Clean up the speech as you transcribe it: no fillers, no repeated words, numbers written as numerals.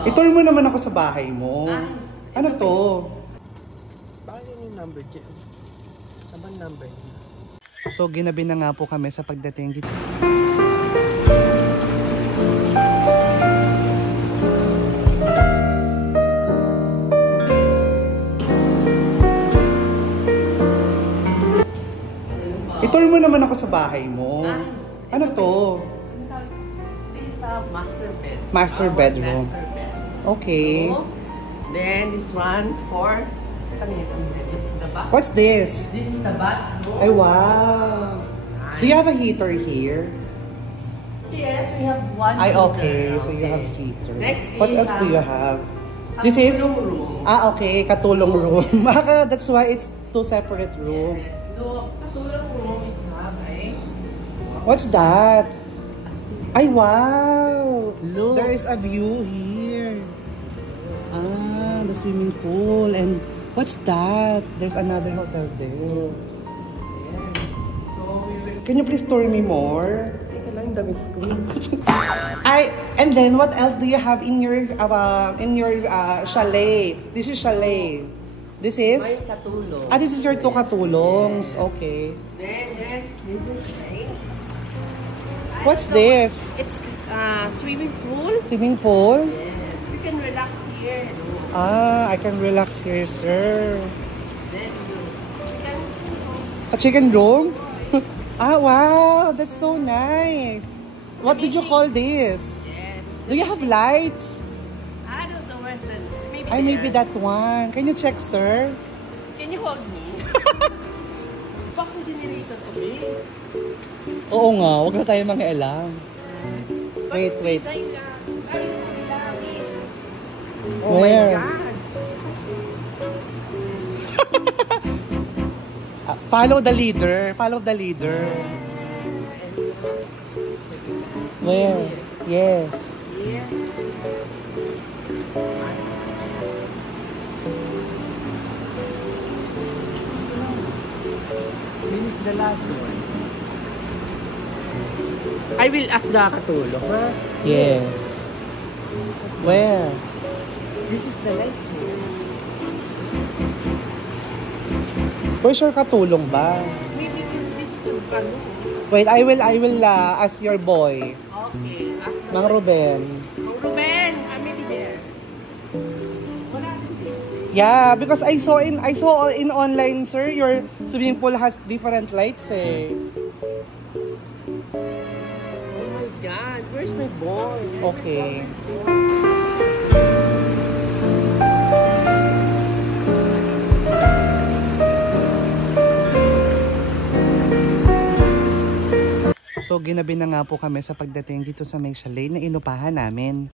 Itour mo naman ako sa bahay mo. Ano to? Bakit yun yung number dyan? Naman number niya. So, ginabi na nga po kami sa pagdating dito. Itour mo naman ako sa bahay mo. Ano to? This is a master bed. Master bedroom. Master bed. Okay. So, then this one for... This is the bath. What's this? This is the bathroom. Ay, wow. Do you have a heater here? Yes, we have one. Ay, heater. okay. So you have heater. Next What is else do you have? a This is? room. Okay. Katulong room. That's why it's two separate rooms. Yes. So, katulong room is have What's that? Ay, wow. Look. There is a view here. Ah, the swimming pool. And what's that? There's another hotel there. So, we will... Can you please tour me more? Teka lang, damit ko. And then what else do you have in your chalet? This is chalet. This is? May katulong. This is your two katulongs. Okay. Then next, this is What's this? It's swimming pool. Swimming pool? Yes. You can relax here. I can relax here, sir. Then you can... A chicken room? Wow, that's so nice. What did you call this? Yes. Do you have lights? I don't know where's the... Maybe Maybe there. that one. Can you check, sir? Can you hold me? Bakit dinirito to me? Oo nga, wag na tayo mangialam. Wait. Ay, langis. Oh Where? my God. Follow the leader. Follow the leader. Where? Yes. Here. This is the last one. I will ask the katulong, ha? Yes. Where? This is the light here. Where's your katulong ba? Maybe this is the ano. Wait, I will ask your boy. Okay. Ask Mang Ruben. Ruben, maybe there. Wala din. Yeah, because I saw in online, sir, your swimming pool has different lights eh. Oh my God, where's my boy? Okay. So, ginabi na nga po kami sa pagdating dito sa may chalet na inupahan namin.